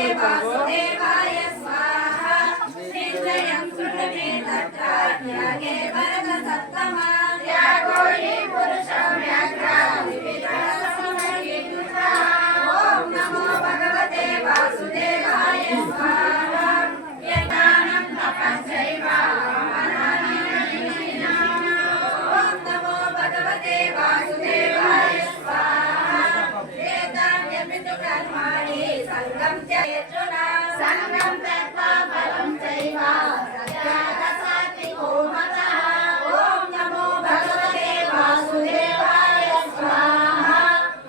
वासुदेवाय स्वाहा निश्चयं सुरमे तत्र त्यागे वरद सत्तमा त्यागो हि पुरुषं व्याघ्रा विविधसमयितुता ॐ नमो भगवते वासुदेवाय स्वाहा यज्ञानं तपश्चैव ॐ नमो भगवते वासुदेवाय स्वाहा वेदान्यपितु कर्माणि संगं त्यक्त्वा संगं त्यक्त्वा फलं चैव सत्यागसात्विको मतः ॐ नमो भगवते वासुदेवाय स्वाहा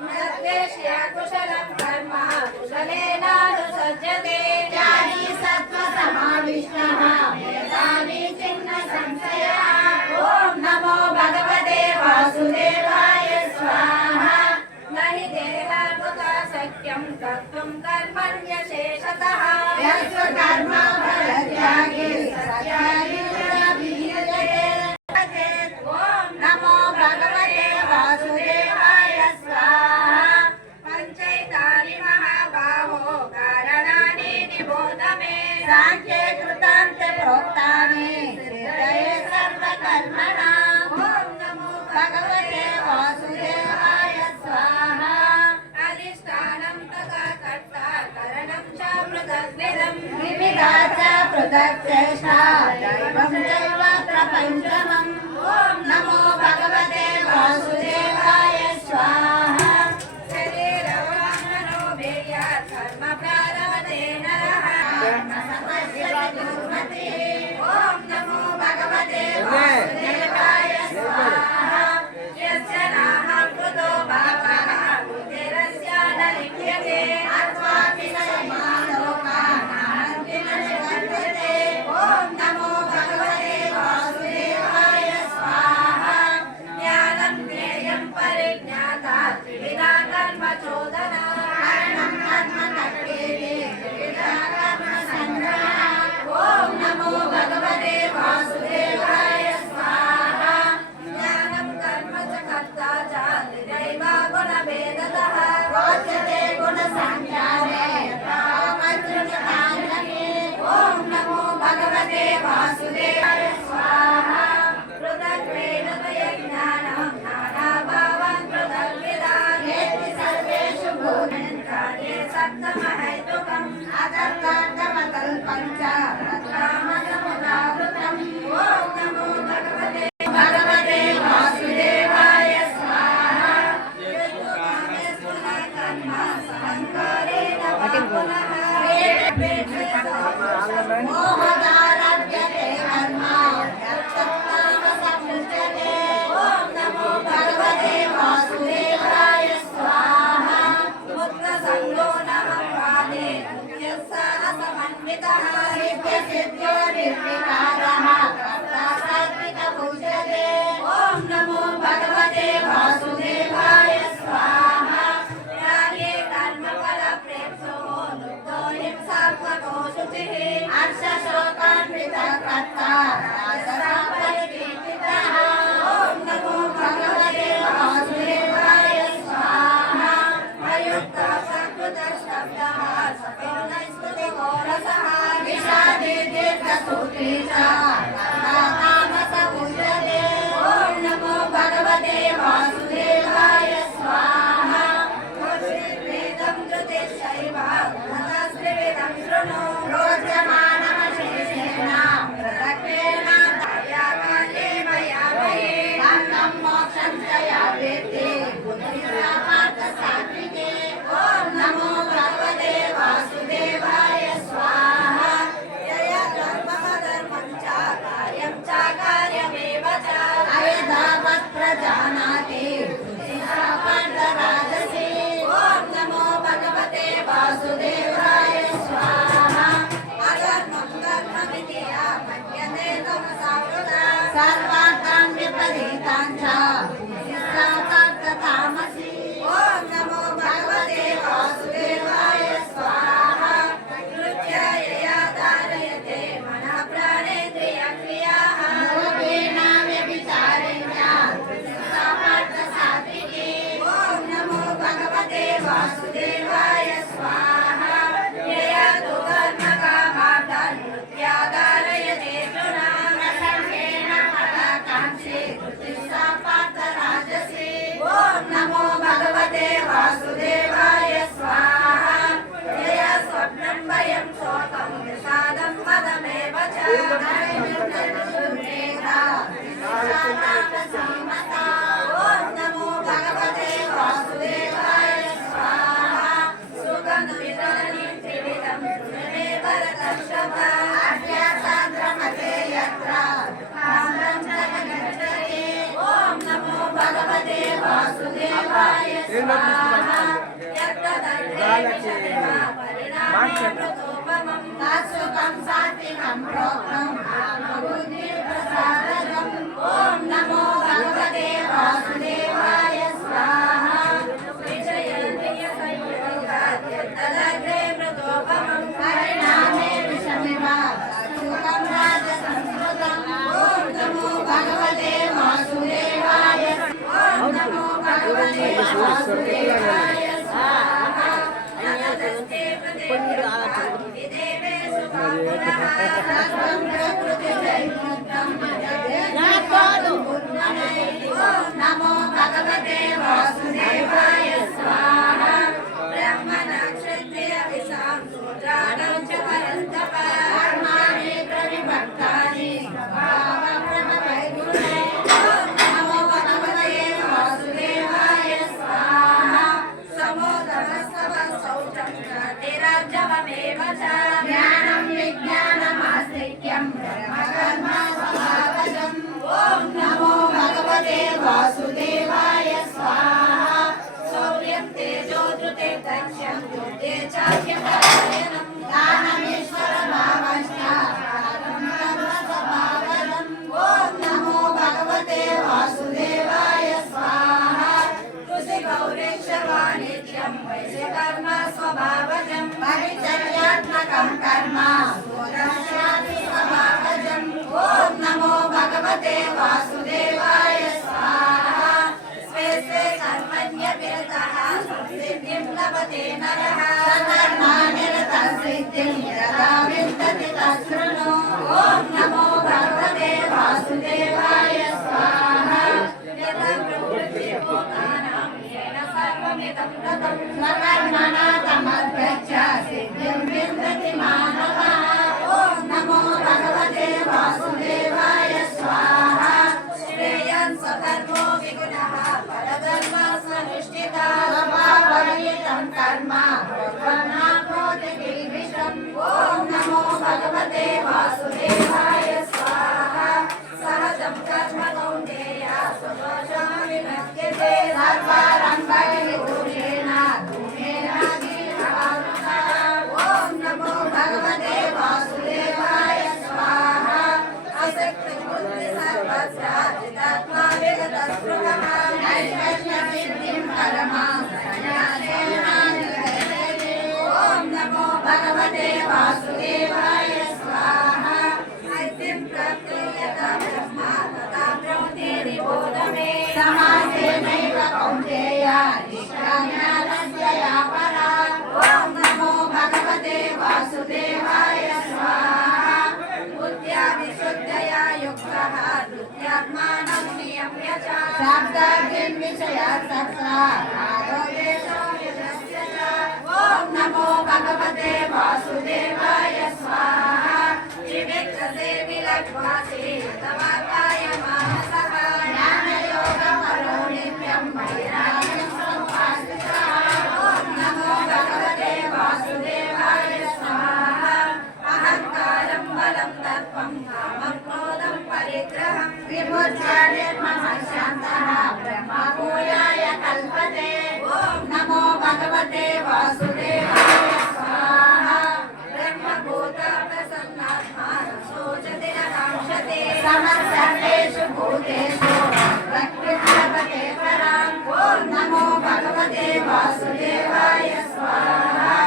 नद्वेष्य कुशलं कर्म कुशलेनानुसज्जते त्यागी सत्त्वसमाविष्टः मेधावी चिह्न संशयः ॐ नमो भगवते वासुदेवाय स्वाहा नहि देहात्मका शक्यं कर्तुं कर्मण्यशेषतः यस्य कर्म फलत्यागे सत्यागिर्विहीयते ॐ नमो भगवते वासुदेवाय स्वाहा पञ्चैतानि महाबाहो कारणानि निबोध मे साङ्ख्ये कृतान्ते प्रोक्तानि सिद्धये सर्वकर्मणाम् ॐ नमो भगवते वासुदेवाय स्वाहा अधिष्ठानं तथा कर्ता करणं च पृथग्विधं विविधा च पृथक् चेष्टा दैवं चैव प्रपञ्चमम् ॐ नमो भगवते वासुदेवाय स्वाहा शरीरवाङ्मनो भेयात् कर्म प्रारभते नरः ॐ नमो भगवते वासुदेवाय स्वाहा यस्य नाहं कृतो भावः बुद्धिरस्य न लिप्यते अथवापि लोकानाहन्ति न निवर्तते ॐ नमो भगवते वासुदेवाय स्वाहा ज्ञानं ज्ञेयं परिज्ञाता त्रिविधा कर्म चोदना कारणं कर्म कर्तेति त्रिविधा कर्म सङ्ग्रहः ॐ नमो भगवते वासुदेवाय स्वाहा ज्ञानं कर्म च कर्ता च त्रिदैव गुणभेदतः रोचते गुणसंख्याने ॐ नमो भगवते वासुदेवाय स्वाहा पृथग्वेदतय ज्ञानं नानाभावान् पृथग्विधान् एति सर्वेषु भूतेषु कार्ये सप्तमहैतुकम् अतर्कार्थमकल्पं च तत्कामसमुदाहृतम् ॐ नमो भगवते वासुदेवाय स्वाहा यत्कामेषु न कर्म सहङ्कारेण वा पुनः मोहदारभ्यते कर्म यत्तत्कामसमुच्यते ॐ नमो भगवते वासुदेवाय स्वाहा मुक्तसङ्गो नमः पादे मुख्यः समन्वितः सिद्ध्यसिद्ध्यो निर्विकारः कर्ता सात्विक उच्यते ॐ नमो भगवते वासुदेवाय स्वाहा त्यागे कर्मफलप्रेप्सो लुब्धो हिंसात्मको शुचिः हर्षशोकान्वितः कर्ता राजसापरिकीर्तितः ॐ नमो भगवते वासुदेवाय स्वाहा अयुक्तः संकृतस्तब्धः सतो नैष्कृतिको रसः विषादी दीर्घसूत्री च तामस उच्यते ॐ नमो भगवते वासुदेवाय स्वाहा वेदं कृतिश्चैव ततस्त्रिविधं शृणु रोचमानमशेषेण पृथक्त्वेन दयाकाले मया मये कालं मोक्षं च या वेत्ति बुद्धिर्या पार्थ सात्विके ॐ नमो भगवते वासुदेवाय स्वाहा यया धर्मः धर्मं च वासुदेवाय स्वाहा ययातु कर्मकामार्थान् नृत्यादारयते तृणाम् प्रसन्नेन फलाकाङ्क्षी कृतिस्सा पार्थराजसी ॐ नमो भगवते वासुदेवाय स्वाहा यया स्वप्नं वयं शोकं विषादं पदमेव च ॐ नमो भगवते वासुदेवाय स्वाहा सुगन्धिरनिं त्रिविधं सुमे भरतर्षभ अज्ञासान्द्रमते यत्र कामं च गच्छति ॐ नमो भगवते वासुदेवाय स्वाहा यत्र दण्डे विशति वा परिणामोपमं तत्सुखं सात्विकं प्रोक्तं आत्मबुद्धिप्रसादम् ॐ नमो भगवते वासुदेवाय स्वाहा विजयसंयोगाद्यन्तदग्रे मृतोपमं परिणामे विषमिव सुखं राजसंस्कृतम् ॐ नमो भगवते वासुदेवाय ॐ नमो भगवते वासुदेवाय स्वाहा नमस्ते देवे सुखं नमो भगवते वासुदेवाय स्वाहा ब्रह्मणक्षत्रियविशां शूद्राणां च परन्तप कर्माणि प्रविभक्तानि स्वभावप्रभवैगुणे नमो भगवते वासुदेवाय स्वाहा समोदमस्तवः शौचं ज्ञातिरार्जवमेव च ज्ञानं विज्ञानमास्तिक्यं ब्रह्मकर्म स्वभावजम् ॐ नमो भगवते वासुदेवाय स्वाहा शौर्यं तेजो धृते दक्ष्यं युद्धे चाख्यपरायणं दानमीश्वरभावश्च स्वभावजम् ॐ नमो भगवते वासुदेवाय स्वाहा कृषिगौरेक्षवाणिज्यं वैश्यकर्म स्वभावजं परिचर्यात्मकं कर्म स्वदर्शनादि स्वभावजम् ॐ नमो भगवते वासुदेवाय स्वाहा स्वे स्वे कर्मण्यभिरतः सिद्धिं लभते नरः सकर्मानिरतः सिद्धिं यदा विन्दति तच्छृणु ॐ नमो भगवते वासुदेवाय स्वाहा यदा प्रवृत्तिभूतानां येन सर्वमिदं ततं स्वकर्मणा तमद्गच्छ सिद्धिं विन्दति मानवः ॐ नमो भगवते वासुदेवाय स्वाहा श्रेयन् स्वकर्मो विगुणः परधर्मः स्वनुष्ठितः स्वभावनियतं कर्म ब्रह्मणाप्नोति किल्बिषम् ॐ नमो भगवते वासुदेवाय स्वाहा सहजं कर्म कौन्तेय स्वदोषं विनश्यते सर्वारम्भविभूषेण धूमेन दीर्घकालः ॐ नमो भगवते वासुदेवाय स्वाहा असक्तिबुद्धि सर्वस्याजितात्मा विगतस्पृहः नैष्कर्म्यसिद्धिं परमां संन्यासेनाधिगच्छति ॐ नमो भगवते वासुदेवाय स्वाहा सिद्धिं प्राप्तो यथा ब्रह्मा तथा ब्रह्मे निबोध मे समासेनैव कौन्तेय निष्काम्यस्य या परा ॐ नमो भगवते वासुदेवाय स्वाहा बुद्ध्या विशुद्धया युक्तः धृत्यात्मानं नियम्य च शब्दादीन् विषयासक्तः रागद्वेषो विनश्य च ॐ नमो भगवते वासुदेवाय स्वाहा त्रिविक्रसेविलग्वासी तवाकाय मानसः ज्ञानयोगपरो नित्यं वैराग्यं समुपाश्रितः ॐ नमो भगवते वासुदेवाय स्वाहा अहङ्कारं बलं तत्त्वं कामं क्रोधं परिग्रहं विमुच्य निर्ममः शान्तः ब्रह्मभूयाय कल्पते ॐ नमो भगवते वासुदेवाय स्वाहा ब्रह्मभूत प्रसन्नात्मा शोचति न काङ्क्षते समस्तर्षु भूतेषु प्रकृतिलभते पराम् ॐ नमो भगवते वासुदेवाय स्वाहा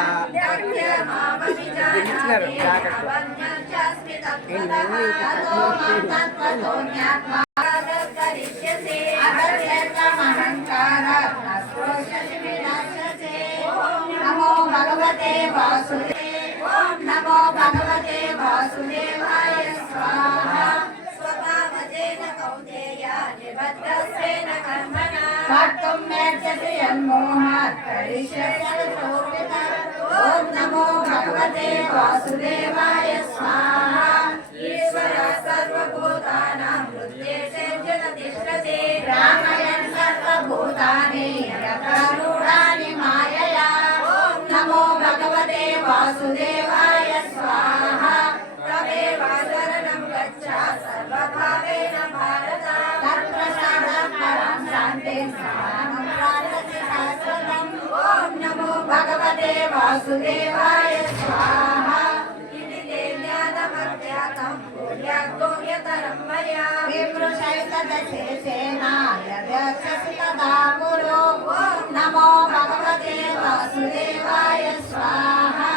अवज्ञास्मि तत्त्वतः ततो मां तत्त्वतो ज्ञात्वा करिष्यसि अहङ्कारः न स्पृश्यसि विनश्यसि वासुदेव ॐ नमो भगवते वासुदेवाय स्वाहा स्वभावजेन कौन्तेय निबद्धस्तेन कर्मणा कर्तुं नेच्छति यन्मोहात् करिष्यति ॐ नमो भगवते वासुदेवाय स्वाहा ईश्वर सर्वभूतानां हृद्देशेऽर्जुन तिष्ठति रामयन् सर्वभूतानि यथारूढानि मायया ॐ नमो भगवते वासुदेवाय स्वाहा तमेव शरणं गच्छ सर्वभावेन भारत तत्प्रसादात् परं शान्तिं स्थानं प्राप्स्यसि शाश्वतम् ॐ नमो भगवते वासुदेवाय स्वाहा इति ते ज्ञानमज्ञातं भूयाद्गोह्यतरं मया विमृशैतदशेषेण यद्यच्छसि तदा कुरु ॐ नमो भगवते वासुदेवाय स्वाहा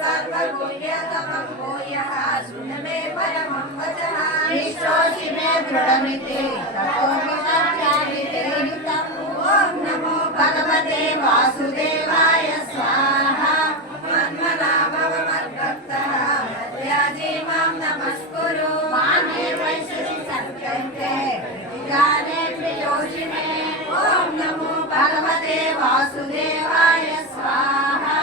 सर्वगुह्यतमं भूयः शृणु मे परमं वचः विश्वसि मे दृढमिति ततो विसर्जामि ते हितम् ॐ नमो भगवते वासुदेवाय स्वाहा मन्मना भव मद्भक्तः मद्याजी मां नमस्कुरु मामे वैश्यसि सत्यन्ते गाने प्रियोषिणे ॐ नमो भगवते वासुदेवाय स्वाहा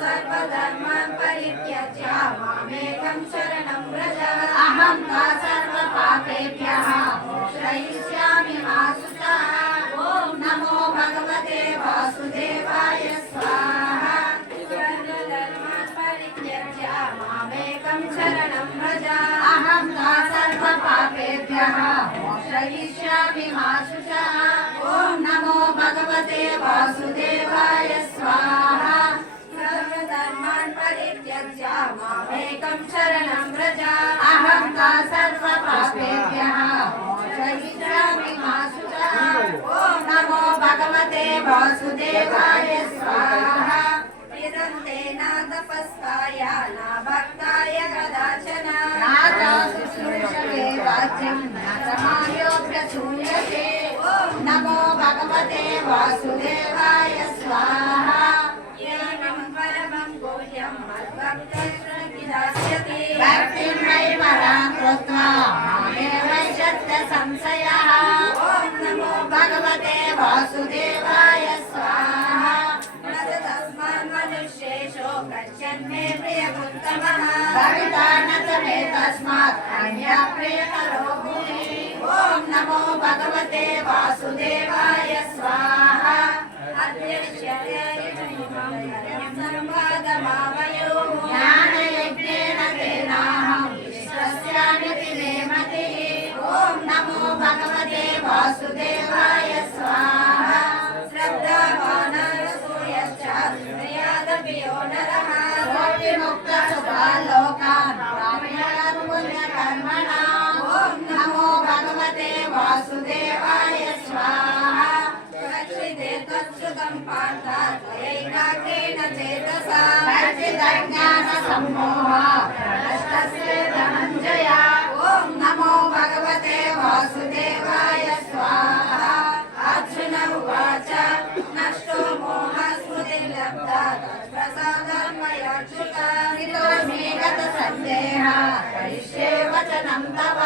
सर्वधर्मान् परित्यज्य मामेकं शरणं व्रज अहं ता सर्वपापेभ्यः मोक्षयिष्यामि मा शुचः ॐ नमो भगवते वासुदेवाय स्वाहा सर्वधर्मान् परित्यज्य मामेकं शरणं व्रज अहं ता सर्वपापेभ्यः मोक्षयिष्यामि मा शुचः ॐ नमो भगवते वासुदेवाय स्वाहा सर्वधर्मान् परित्यज्य मामेकं शरणं व्रज अहं ता सर्वपापेभ्यः मोक्षयिष्यामि मा शुचः ॐ नमो भगवते वासुदेवाय स्वाहा इदं ते न तपस्काय न भक्ताय कदाचन नाथा शुश्रूषवे वाच्यं न समायोऽभ्यसूयते ॐ नमो भगवते वासुदेवाय स्वाहा येनं परमं गुह्यं मद्भक्तः दास्यति भक्तिं मयि परां कृत्वा मामेव शत्य संशयः ॐ नमो भगवते वासुदेवाय स्वाहा न च तस्मान् मनुष्येषु कश्चिन्मे प्रियमुत्तमः भविता न च मे तस्मात् अन्यः प्रियतरो भुवि ॐ नमो भगवते वासुदेवाय स्वाहा अद्रिश्यते इमं संवादमावयोः ज्ञानयज्ञेन तेनाहं विश्वस्यामिति मे मतिः ॐ नमो भगवते वासुदेवाय स्वाहा श्रद्धावानरसूयश्च शृणुयादपि यो नरः लोकान् प्राप्नुयात् पुण्यकर्मणाम् ॐ नमो भगवते वासुदेवाय स्वाहा रक्षिते तच्छ्रुतं पार्थ त्वयैकाग्रेण चेतसा सच्चिदज्ञानसम्मोहः प्रणष्टस्य धनञ्जय ॐ नमो भगवते वासुदेवाय स्वाहा अर्जुन उवाच नष्टो मोहस्मृतिर्लब्धा तत्प्रसादान् मयाच्युत स्थितोऽस्मि गतसन्देहः करिष्ये वचनं तव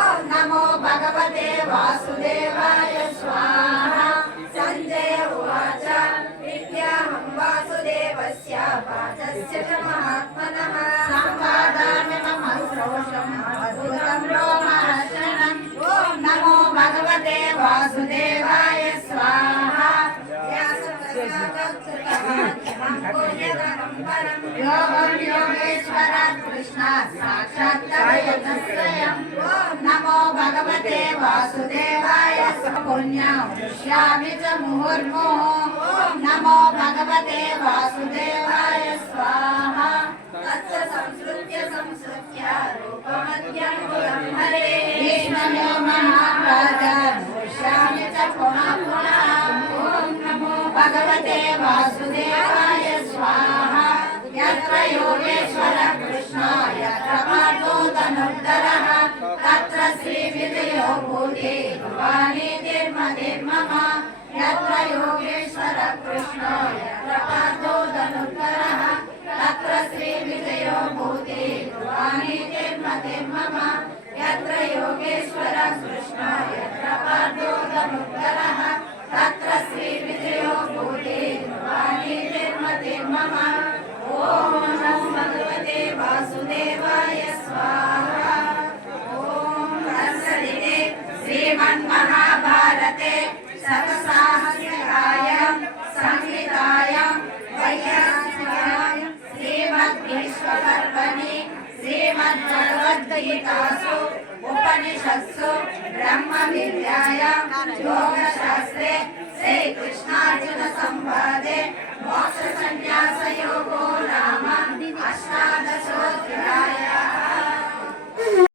ॐ नमो भगवते वासुदेवाय स्वाहा सञ्जय उवाच विद्याहं वासुदेवस्य पाठस्य च महात्मनः संवादामिमं श्रोषम् अद्भुतं रोमहर्षणम् ॐ नमो भगवते वासुदेवाय स्वाहा योगं योगेश्वरात् कृष्णात् साक्षात् स्वयम् ॐ नमो भगवते वासुदेवाय पुण्यं दृश्यामि च मुहुर्मुहुः ॐ नमो भगवते वासुदेवाय स्वाहा तच्च संस्कृत्य रूपमद्यं पुरं हरेः विष्णवे महाराजन् दृश्यामि च पुनः पुनः ॐ नमो भगवते वासुदेवाय स्वाहा यत्र योगेश्वरः कृष्ण यत्र पार्थो धनुर्धरः तत्र श्रीविजयो भूति भवानीतिर्मतिर्मम यत्र योगेश्वरः कृष्ण यत्र पार्थो धनुर्धरः श्रीमते शतसाहस्रकाय संहितायां वैयासिकायां श्रीमद्विश्वकर्मणि श्रीमद्भगवद्गीतासु उपनिषत्सु ब्रह्मविद्यायां